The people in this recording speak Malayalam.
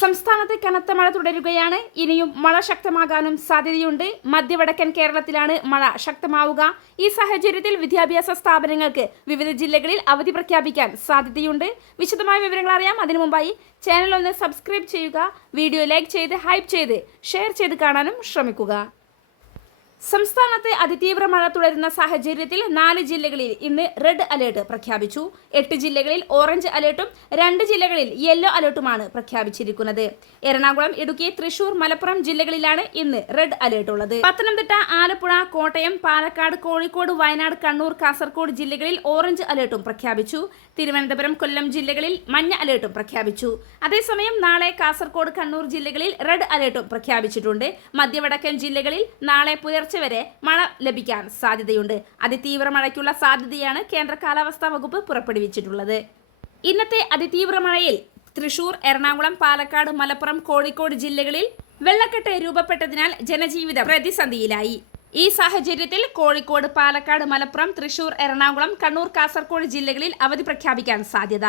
സംസ്ഥാനത്ത് കനത്ത മഴ തുടരുകയാണ്. ഇനിയും മഴ ശക്തമാകാനും സാധ്യതയുണ്ട്. മധ്യവടക്കൻ കേരളത്തിലാണ് മഴ ശക്തമാവുക. ഈ സാഹചര്യത്തിൽ വിദ്യാഭ്യാസ സ്ഥാപനങ്ങൾക്ക് വിവിധ ജില്ലകളിൽ അവധി പ്രഖ്യാപിക്കാൻ സാധ്യതയുണ്ട്. വിശദമായ വിവരങ്ങൾ അറിയാം. അതിനു മുമ്പായി ചാനൽ ഒന്ന് സബ്സ്ക്രൈബ് ചെയ്യുക. വീഡിയോ ലൈക്ക് ചെയ്ത് ഹൈപ്പ് ചെയ്ത് ഷെയർ ചെയ്ത് കാണാനും ശ്രമിക്കുക. സംസ്ഥാനത്ത് അതിതീവ്ര മഴ തുടരുന്ന സാഹചര്യത്തിൽ 4 ജില്ലകളിൽ ഇന്ന് റെഡ് അലേർട്ട് പ്രഖ്യാപിച്ചു. 8 ജില്ലകളിൽ ഓറഞ്ച് അലേർട്ടും 2 ജില്ലകളിൽ യെല്ലോ അലേർട്ടുമാണ് പ്രഖ്യാപിച്ചിരിക്കുന്നത്. എറണാകുളം, ഇടുക്കി, തൃശൂർ, മലപ്പുറം ജില്ലകളിലാണ് ഇന്ന് റെഡ് അലേർട്ട് ഉള്ളത്. പത്തനംതിട്ട, ആലപ്പുഴ, കോട്ടയം, പാലക്കാട്, കോഴിക്കോട്, വയനാട്, കണ്ണൂർ, കാസർഗോഡ് ജില്ലകളിൽ ഓറഞ്ച് അലേർട്ടും പ്രഖ്യാപിച്ചു. തിരുവനന്തപുരം, കൊല്ലം ജില്ലകളിൽ മഞ്ഞ അലേർട്ടും പ്രഖ്യാപിച്ചു. അതേസമയം നാളെ കാസർഗോഡ്, കണ്ണൂർ ജില്ലകളിൽ റെഡ് അലേർട്ടും പ്രഖ്യാപിച്ചിട്ടുണ്ട്. മധ്യവടക്കൻ ജില്ലകളിൽ നാളെ പുലർച്ചെ വരെ മഴ ലഭിക്കാൻ സാധ്യതയുണ്ട്. അതിതീവ്ര മഴയ്ക്കുള്ള സാധ്യതയാണ് കേന്ദ്ര കാലാവസ്ഥാ വകുപ്പ് പുറപ്പെടുവിച്ചിട്ടുള്ളത്. ഇന്നത്തെ അതിതീവ്ര മഴയിൽ തൃശൂർ, എറണാകുളം, പാലക്കാട്, മലപ്പുറം, കോഴിക്കോട് ജില്ലകളിൽ വെള്ളക്കെട്ട് രൂപപ്പെട്ടതിനാൽ ജനജീവിതം പ്രതിസന്ധിയിലായി. ഈ സാഹചര്യത്തിൽ കോഴിക്കോട്, പാലക്കാട്, മലപ്പുറം, തൃശൂർ, എറണാകുളം, കണ്ണൂർ, കാസർഗോഡ് ജില്ലകളിൽ അവധി പ്രഖ്യാപിക്കാൻ സാധ്യത.